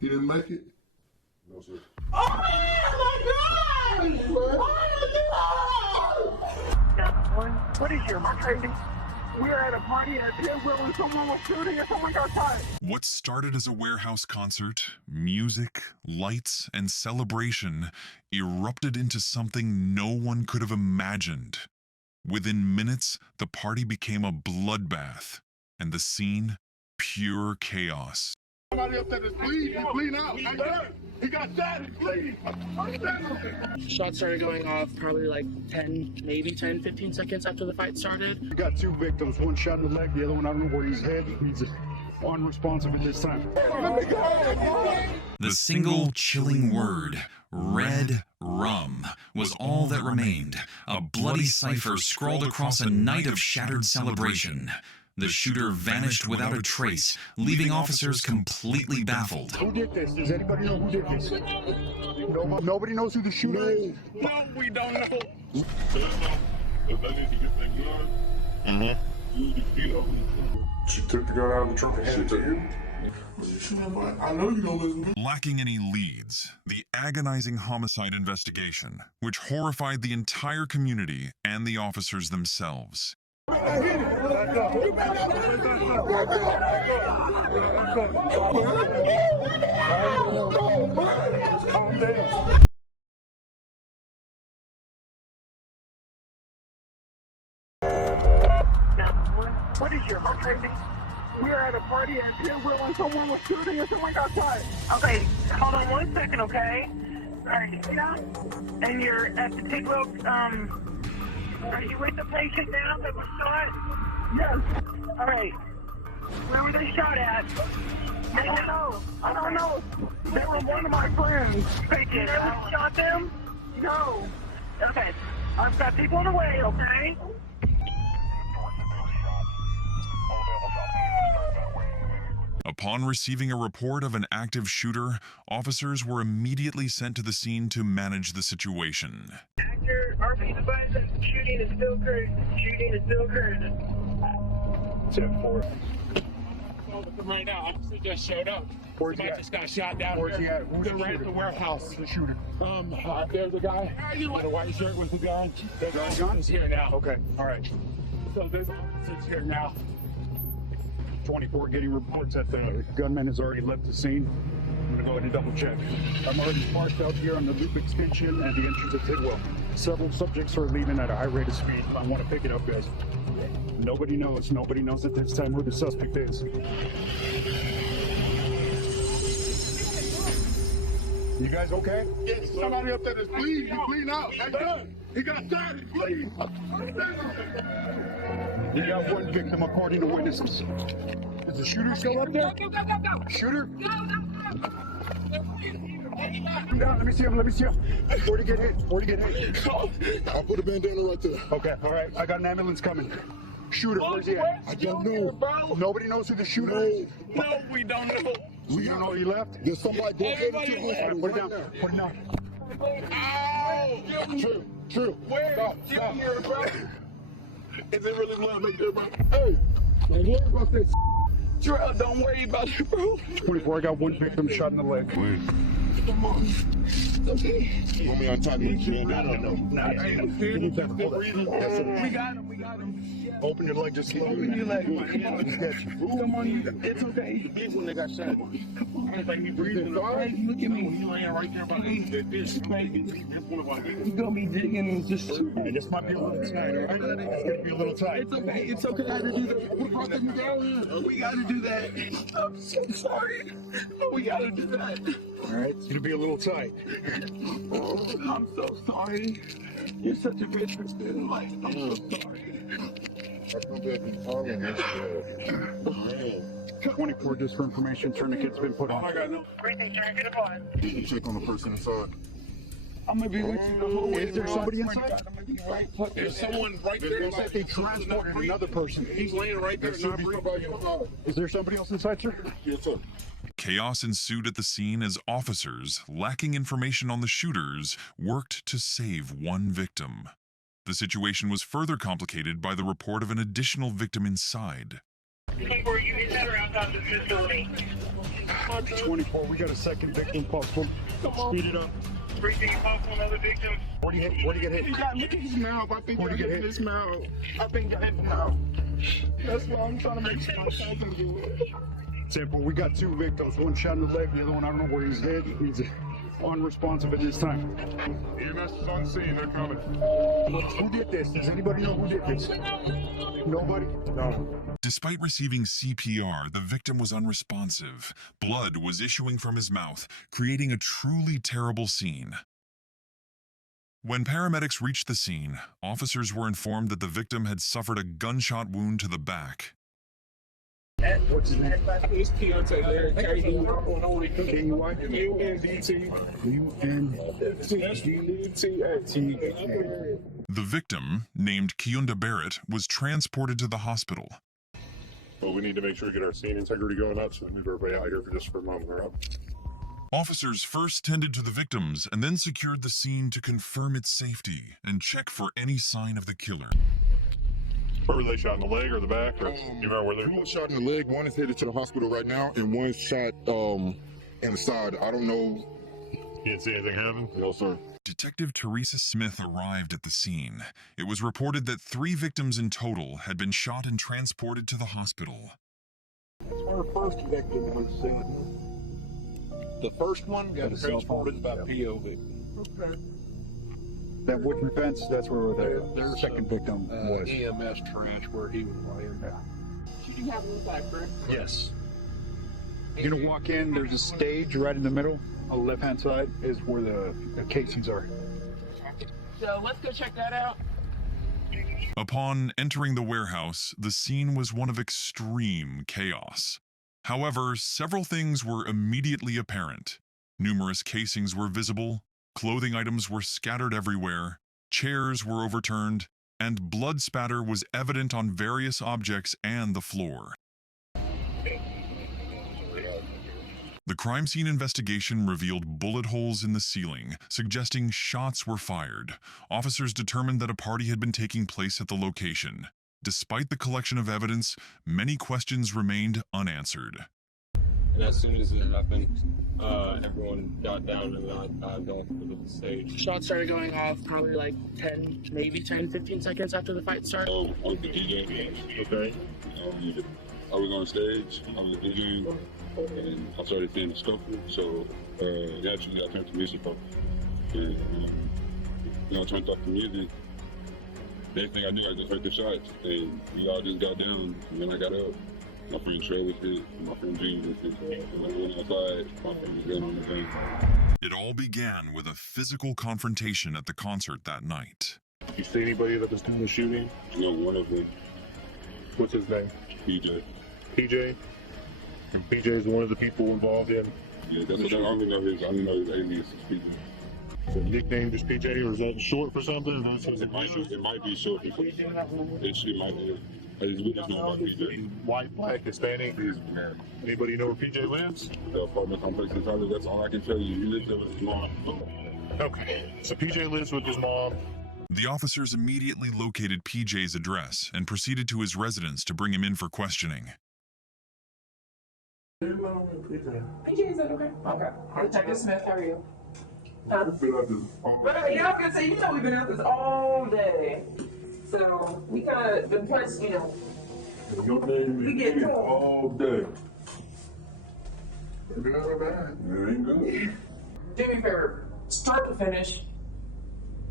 You didn't make it? No, sir. Oh my God! Oh my God! What is your mark? We are at a party at Timecodes and someone was shooting and someone got shot. What started as a warehouse concert, music, lights, and celebration erupted into something no one could have imagined. Within minutes, the party became a bloodbath, and the scene, pure chaos. Somebody up there that's bleeding. He's bleeding out. He got shot. He's bleeding. Shots started going off probably like 10, 15 seconds after the fight started. We got 2 victims, one shot in the leg, the other one, I don't know where he's head. He's unresponsive at this time. The single chilling word, red rum, was all that remained, a bloody cipher scrawled across a night of shattered celebration. The shooter vanished without a trace, leaving officers completely baffled. Who did this? Does anybody know who did this? Nobody knows who the shooter is? No, we don't know. She took the gun out of the trunk and handed it to him. I know you don't listen to me. Lacking any leads, the agonizing homicide investigation, which horrified the entire community and the officers themselves. What is your mark? We are at a party at Timecodes and someone was shooting and someone got shot. Okay, hold on 1 second, okay? Alright, yeah. And you're at the Timecodes, are you with the patient now that was shot? Yes. Alright. Where were they shot at? I don't know. I don't know. They were one of my friends. You never shot them? No. Okay. I've got people on the way, okay? Upon receiving a report of an active shooter, officers were immediately sent to the scene to manage the situation. Actor, RP advised that shooting is still occurring. Shooting is still occurring. 10-4. Right now, officer just showed up. Where's he Somebody at? just got shot down. Where's he at? Who's They're the right at shooter? the warehouse. Who's the shooter? There's the guy in the white shirt with the gun. The gun? is here now. Okay, all right. So there's officers here now. 24 getting reports that the gunman has already left the scene. I'm gonna go ahead and double check. I'm already parked out here on the loop extension and the entrance of Tidwell. Several subjects are leaving at a high rate of speed. I want to pick it up, guys. Nobody knows. Nobody knows at this time who the suspect is. You guys okay? Yes, somebody up there that's bleeding. He's bleeding out. He got shot. He's bleeding. You got 1 victim according to witnesses. Is the shooter still up there? Shooter? Come down, let me see him, Where'd he get hit? I'll put a bandana right there. Okay, all right, I got an ambulance coming. Shooter, where's he at? I don't know. Nobody knows who the shooter is? No, we don't know. You don't know he left? There's somebody going to the hospital Put it right down, now. put it down. True, true. Where? Stop. Here, bro. Is it really blood make that, bro? Hey, don't worry about that. Terrell, don't worry about it, bro. 24, I got 1 victim shot in the leg. Come on. It's okay. You want me on top of you? We got him. Open your leg just slowly. Open your leg. Come on, It's okay. When they got shot. It's like you breathing. Look at me. You laying right there by me. This baby. He's gonna be digging and just. Hey, this might be a little tight, all right? It's gonna be a little tight. It's okay. It's okay. I had to do that. We brought them down here. We gotta do that. I'm so sorry. We gotta do that. All right, it's gonna be a little tight. I'm so sorry. You're such a bitch for spending life. I'm so sorry. 24 just for information, tourniquet's been put on. Everything, can I get a bond? You can check on the person inside. I'm gonna be with you the whole way. Is there somebody inside? There's someone right there. They said they transported another person. He's laying right there, not breathing. Is there somebody else inside, sir? Yes, sir. Chaos ensued at the scene as officers, lacking information on the shooters, worked to save 1 victim. The situation was further complicated by the report of an additional victim inside. Were you in that or outside the facility? doctor. 24, we got a second victim possible. Speed it up. Breaking possible another victim. Where'd he get hit? He got look at his mouth. I think he Where'd he got get hit in hit? his mouth. I think he got hit in the mouth. That's why I'm trying to make sure my son can do it. Sample, we got 2 victims. One shot in the leg, the other one, I don't know where he's hit. He's unresponsive at this time. EMS is on scene. They're coming. Who did this? Does anybody know who did this? Nobody? No. Despite receiving CPR, the victim was unresponsive. Blood was issuing from his mouth, creating a truly terrible scene. When paramedics reached the scene, officers were informed that the victim had suffered a gunshot wound to the back. What's his name? It's Keyundta Barrett. K-U-N-D-T-A. The victim, named Keyundta Barrett, was transported to the hospital. Well, we need to make sure we get our scene integrity going up, so we move everybody out here for just for a moment. All right? Officers first tended to the victims and then secured the scene to confirm its safety and check for any sign of the killer. Where were they shot in the leg or the back? Or you remember where they One was shot in the leg. One is headed to the hospital right now, and one shot in the side. I don't know. You didn't see anything happen? No, sir. Detective Teresa Smith arrived at the scene. It was reported that 3 victims in total had been shot and transported to the hospital. Our first victim was the first one got transported by POV. Okay. That wooden fence, that's where the second victim was. EMS trench where he was laying. You do have one side, correct? Yes. You're gonna walk in, there's a stage right in the middle. On the left-hand side is where the casings are. So let's go check that out. Upon entering the warehouse, the scene was one of extreme chaos. However, several things were immediately apparent. Numerous casings were visible, clothing items were scattered everywhere, chairs were overturned, and blood spatter was evident on various objects and the floor. The crime scene investigation revealed bullet holes in the ceiling, suggesting shots were fired. Officers determined that a party had been taking place at the location. Despite the collection of evidence, many questions remained unanswered. And as soon as it happened, everyone got down and going to the stage. Shots started going off probably like 10, 15 seconds after the fight started. Oh, on the DJ. Okay. I was on stage. I was DJing, and I started seeing the scuffle. So naturally, I turned to music up, and I turned off the music. Next thing I knew, I just heard the shots, and we all just got down. And then I got up. My friend Trey was hit, my friend Gene was hit. And when I went outside, my friend was gun on the thing. It all began with a physical confrontation at the concert that night. You see anybody that was doing the shooting? No, one of them, What's his name? PJ. PJ? And PJ is one of the people involved in. Yeah, that's what I only know his alias is PJ. The nickname is PJ, or is that short for something? It might be short for something. It might be. We just know about PJ. White, black, Hispanic. Anybody know where PJ lives? The apartment complex is out there. That's all I can tell you. He lives there with his mom. Okay, so PJ lives with his mom. The officers immediately located PJ's address and proceeded to his residence to bring him in for questioning. PJ, is that okay? Okay. Detective Smith, how are you? Huh? Right, yeah, I was gonna say, we've been out this all day. So, we kind of been pressed, we get to all day. It ain't good. do me a favor, start to finish,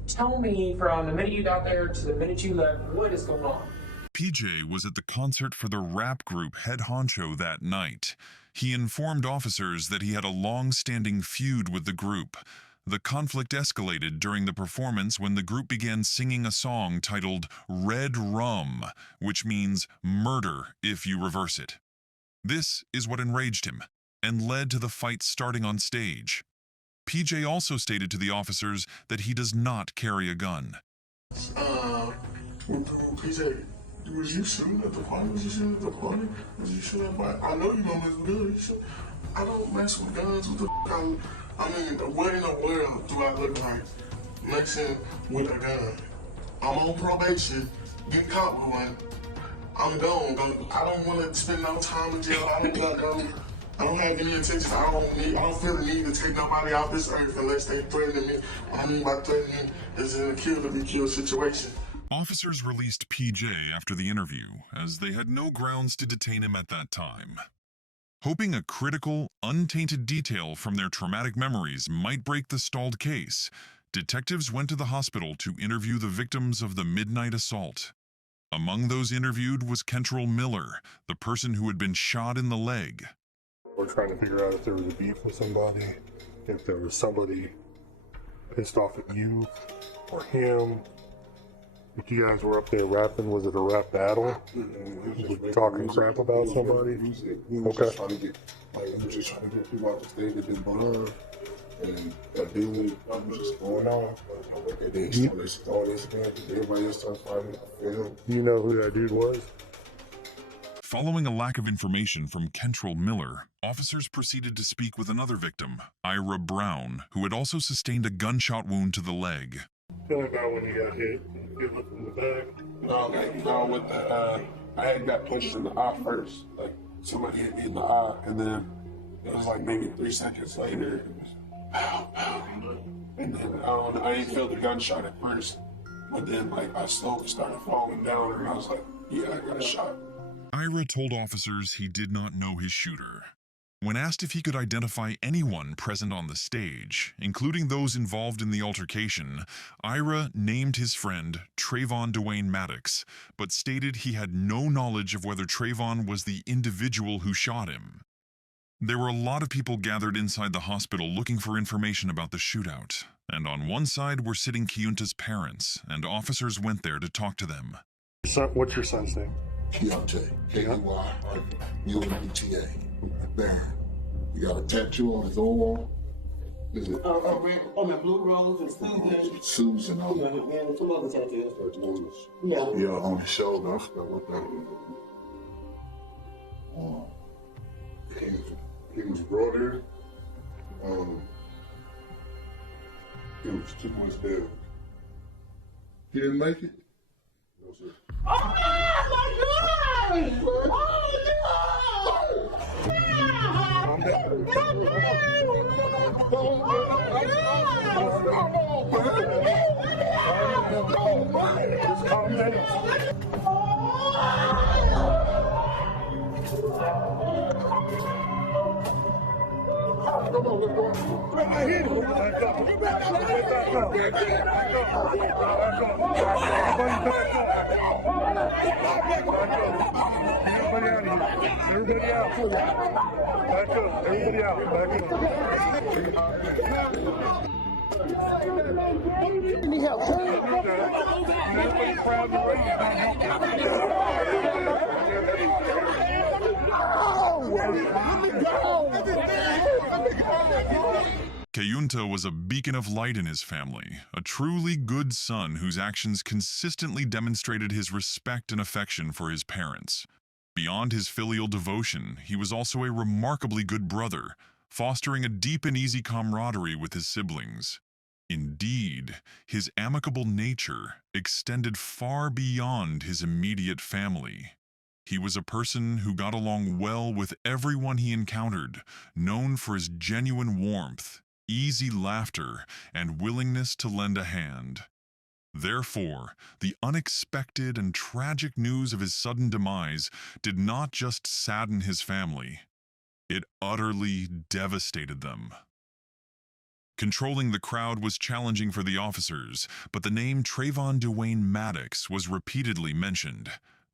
tell me from the minute you got there to the minute you left, what is going on? PJ was at the concert for the rap group Head Honcho that night. He informed officers that he had a long-standing feud with the group. The conflict escalated during the performance when the group began singing a song titled Red Rum, which means murder if you reverse it. This is what enraged him and led to the fight starting on stage. PJ also stated to the officers that he does not carry a gun. PJ, was you shooting at the party? Was you shooting at the party? Was you shooting at my... I know you don't mess with guns. I don't mess with guns. What the f***? I mean, where in the world do I look like messing with a gun? I'm on probation, get caught with one, I'm gone. I don't want to spend no time in jail. I don't got no I don't have any intentions. I don't feel the need to take nobody off this earth unless they threaten me. I mean by threatening is in a kill to be killed situation. Officers released PJ after the interview, as they had no grounds to detain him at that time. Hoping a critical, untainted detail from their traumatic memories might break the stalled case, detectives went to the hospital to interview the victims of the midnight assault. Among those interviewed was Kentrell Miller, the person who had been shot in the leg. We're trying to figure out if there was a beef with somebody, if there was somebody pissed off at you or him. If you guys were up there rapping, was it a rap battle? Talking crap about somebody? Okay. I'm just trying to get people out the state that didn't believe. And that dude, I'm just going on. And then he started all this again. Everybody else started fighting. You know who that dude was? Following a lack of information from Kentrell Miller, officers proceeded to speak with another victim, Ira Brown, who had also sustained a gunshot wound to the leg. Tell me about when you got hit. Get looked in the back. No, with the, I had got punched in the eye first. Like, somebody hit me in the eye, and then it was like maybe 3 seconds later, it was pow, pow. And then I didn't feel the gunshot at first, but then like I slowly started falling down, and I was like, yeah, I got a shot. Ira told officers he did not know his shooter. When asked if he could identify anyone present on the stage, including those involved in the altercation, Ira named his friend Trayvon Dwayne Maddox, but stated he had no knowledge of whether Trayvon was the individual who shot him. There were a lot of people gathered inside the hospital looking for information about the shootout, and on one side were sitting Keyunta's parents, and officers went there to talk to them. What's your son's name? Keyundta, K-E-Y-U-N-T-A. There. You got a tattoo on his arm? Is it? On the blue rose and Susan. Susan. And some other tattoos. Yeah, on his shoulder. I forgot what that was. His brother. He was too much there. He didn't make it? No, sir. Oh, my God! Everybody out. Back up. Everybody out. Back up. Need help. Keyunta was a beacon of light in his family, a truly good son whose actions consistently demonstrated his respect and affection for his parents. Beyond his filial devotion, he was also a remarkably good brother, fostering a deep and easy camaraderie with his siblings. Indeed, his amicable nature extended far beyond his immediate family. He was a person who got along well with everyone he encountered, known for his genuine warmth, easy laughter, and willingness to lend a hand. Therefore, the unexpected and tragic news of his sudden demise did not just sadden his family, it utterly devastated them. Controlling the crowd was challenging for the officers, but the name Trayvon Dwayne Maddox was repeatedly mentioned.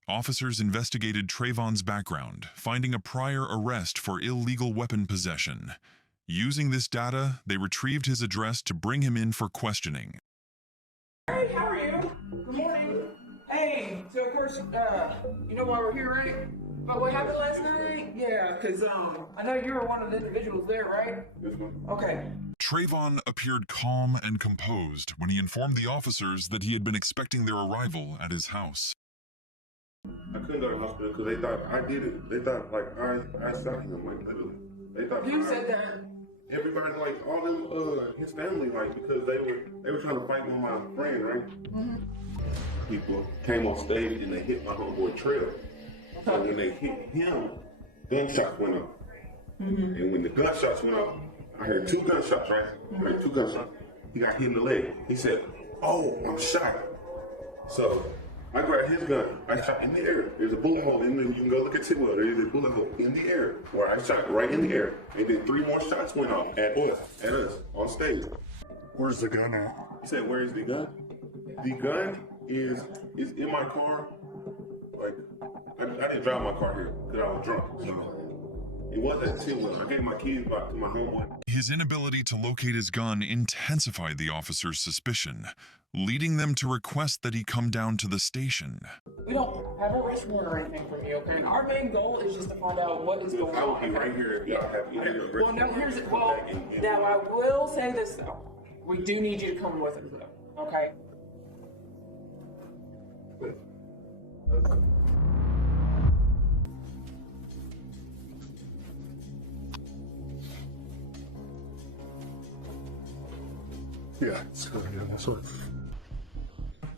Officers investigated Trayvon's background, finding a prior arrest for illegal weapon possession. Using this data, they retrieved his address to bring him in for questioning. Hey, how are you? Good morning. Hey, so of course, you know why we're here, right? About what happened last night? Yeah, because I know you were one of the individuals there, right? Okay. Trayvon appeared calm and composed when he informed the officers that he had been expecting their arrival at his house. I couldn't go to the hospital because they thought I did it. They thought like I shot him, like literally. They thought you said that. Everybody, like all them, his family, like because they were trying to fight with my friend, right? Mm-hmm. People came on stage and they hit my homeboy Trail. So when they hit him, gunshots went off. And when the gunshots went off, I heard 2 gunshots, right? I heard 2 gunshots. He got hit in the leg. He said, "Oh, I'm shot." So I grabbed his gun. I shot in the air. There's a bullet hole in there. You can go look at Tidwell. There is a bullet hole in the air where I shot right in the air. And then 3 more shots went off at us on stage. Where's the gun at? He said, "Where is the gun?" The gun is in my car. Like, I didn't drive my car here because I was drunk. So it was at Tidwell. I gave my keys back to my homeboy. His inability to locate his gun intensified the officer's suspicion, leading them to request that he come down to the station. We don't have a arrest warrant or anything from you, okay? And our main goal is just to find out what is going on. I will be right here if y'all have any arrest. Well, now here's it. Well, now I will say this though. We do need you to come with us though, okay? Yeah, it's good. Yeah, that's what.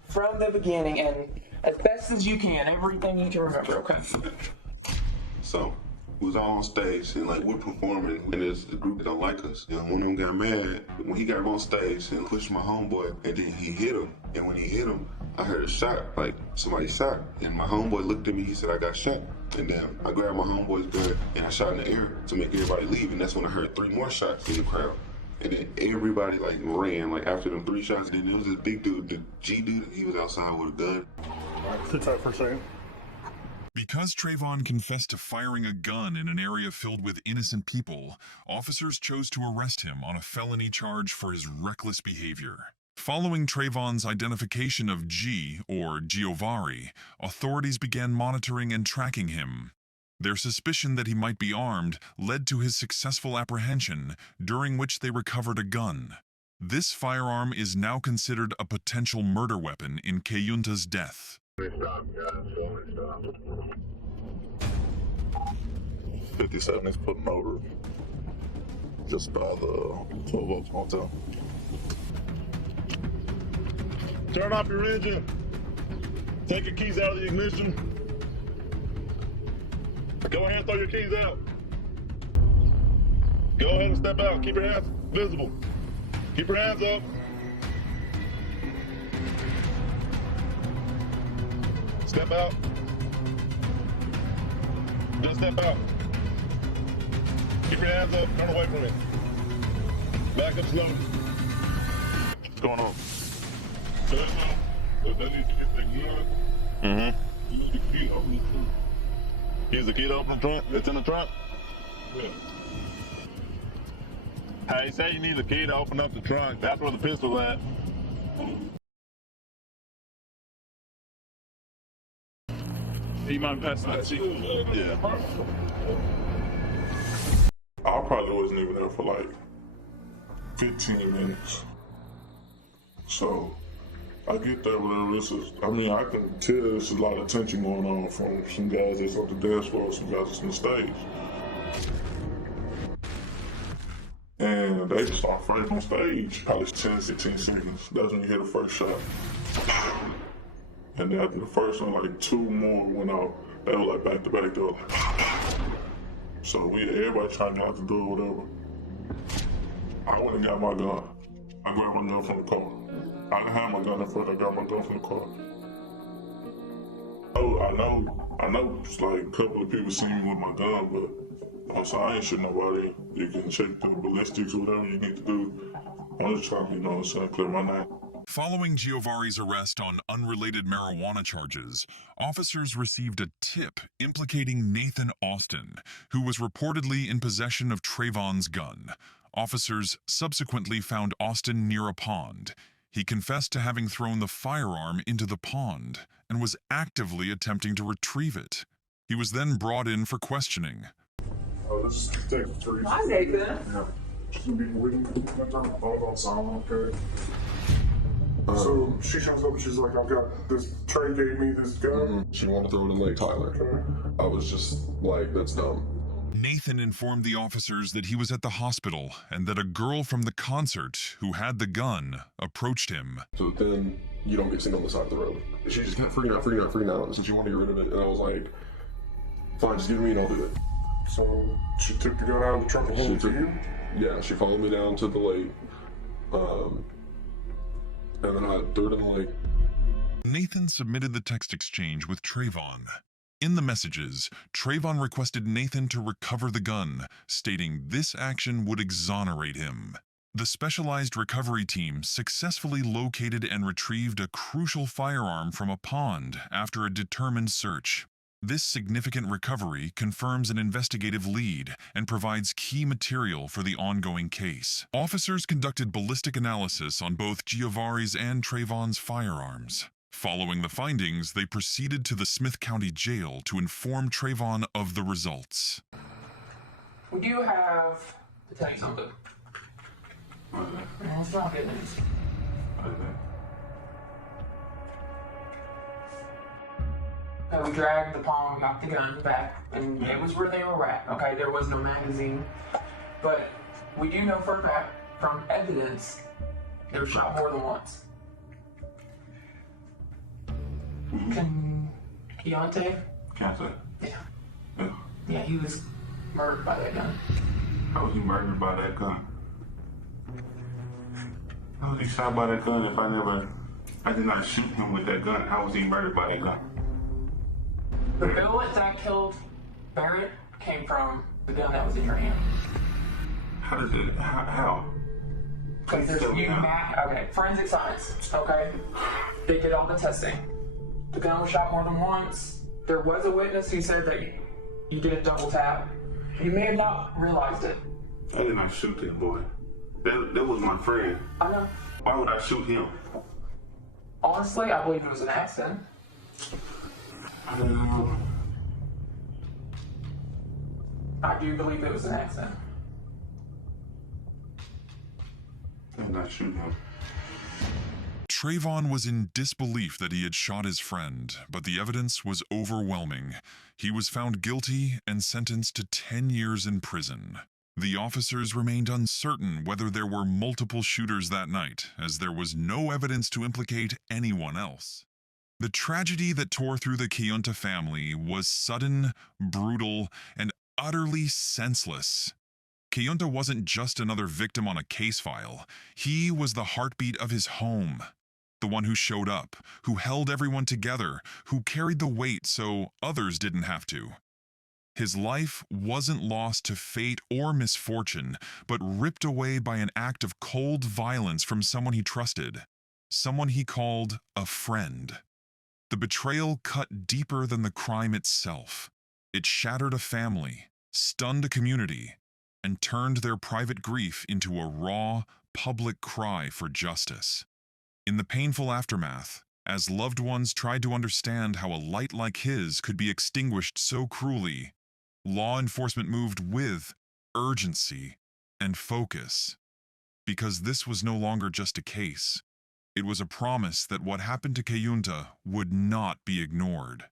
From the beginning and as best as you can, everything you can remember, okay? So we was all on stage and like we're performing and there's a group that don't like us. And one of them got mad when he got up on stage and pushed my homeboy and then he hit him. And when he hit him, I heard a shot, like somebody shot. And my homeboy looked at me, he said, "I got shot." And then I grabbed my homeboy's gun and I shot in the air to make everybody leave. And that's when I heard 3 more shots in the crowd. And then everybody like ran, like after them 3 shots. Then there was this big dude, the G dude, he was outside with a gun. Sit tight for a second. Because Trayvon confessed to firing a gun in an area filled with innocent people, officers chose to arrest him on a felony charge for his reckless behavior. Following Trayvon's identification of G, or Giovari, authorities began monitoring and tracking him. Their suspicion that he might be armed led to his successful apprehension, during which they recovered a gun. This firearm is now considered a potential murder weapon in Keyunta's death. 57 is putting over just by the 12 Oaks Motel. Turn off your engine. Take your keys out of the ignition. Go ahead and throw your keys out. Go ahead and step out. Keep your hands visible. Keep your hands up. Step out. Just step out. Keep your hands up. Turn away from it. Back up slowly. What's going on? Use the key to open the trunk? It's in the trunk? Yeah. Hey, say you need the key to open up the trunk. That's where the pistol's at. You mind passing that seat? Yeah. I probably wasn't even there for like 15 minutes. So I get there, whatever this is. I mean, I can tell there's a lot of tension going on from some guys that's on the dance floor, some guys that's on the stage. And they just start fighting on stage. Probably 10, 15 seconds. That's when you hear the first shot. And then after the first one, like 2 more went out. They were like back to back. They were like, so everybody trying not to do it, whatever. I went and got my gun. I grabbed my gun from the car. I didn't have my gun in front. I got my gun from the car. I know. It's like a couple of people seen me with my gun, but so I ain't shooting nobody. You can check the ballistics, whatever you need to do. I'm just trying to, you know what I'm saying, clear my name. Following Giovari's arrest on unrelated marijuana charges, officers received a tip implicating Nathan Austin, who was reportedly in possession of Trayvon's gun. Officers subsequently found Austin near a pond. He confessed to having thrown the firearm into the pond and was actively attempting to retrieve it. He was then brought in for questioning. Oh, this is Detective Teresa. Hi, Nathan. Yeah. Okay. So she shows up and she's like, I've got this, Trey gave me this gun. She wanted to throw it in Lake Tyler. Okay. I was just like, that's dumb. Nathan informed the officers that he was at the hospital and that a girl from the concert who had the gun approached him. So then you don't get seen on the side of the road. She just kept freaking out. So she wanted to get rid of it. And I was like, fine, just give it to me and I'll do it. So she took the gun out of the truck and handed it to you? Yeah, she followed me down to the lake. And then I threw it in the lake. Nathan submitted the text exchange with Trayvon. In the messages, Trayvon requested Nathan to recover the gun, stating this action would exonerate him. The specialized recovery team successfully located and retrieved a crucial firearm from a pond after a determined search. This significant recovery confirms an investigative lead and provides key material for the ongoing case. Officers conducted ballistic analysis on both Giovari's and Trayvon's firearms. Following the findings, they proceeded to the Smith County Jail to inform Trayvon of the results. We do have to tell you something. It's not good news. We dragged the palm, got the gun back, and it was where they were wrapped. Okay, there was no magazine. But we do know for a fact from evidence they were shot more than once. Keyundta? Keyundta? Yeah. Yeah, he was murdered by that gun. How was he murdered by that gun? How was he shot by that gun if I did not shoot him with that gun? How was he murdered by that gun? The bullet that killed Barrett came from the gun that was in your hand. How does it, how? Because there's okay, forensic science, okay? They did all the testing. The gun was shot more than once. There was a witness who said that you did a double tap. You may have not realized it. I did not shoot that boy. That was my friend. I know. Why would I shoot him? Honestly, I believe it was an accident. I don't know. I do believe it was an accident. I did not shoot him. Trayvon was in disbelief that he had shot his friend, but the evidence was overwhelming. He was found guilty and sentenced to 10 years in prison. The officers remained uncertain whether there were multiple shooters that night, as there was no evidence to implicate anyone else. The tragedy that tore through the Keyundta family was sudden, brutal, and utterly senseless. Keyundta wasn't just another victim on a case file. He was the heartbeat of his home. The one who showed up, who held everyone together, who carried the weight so others didn't have to. His life wasn't lost to fate or misfortune, but ripped away by an act of cold violence from someone he trusted, someone he called a friend. The betrayal cut deeper than the crime itself. It shattered a family, stunned a community, and turned their private grief into a raw, public cry for justice. In the painful aftermath, as loved ones tried to understand how a light like his could be extinguished so cruelly, law enforcement moved with urgency and focus. Because this was no longer just a case. It was a promise that what happened to Keyundta would not be ignored.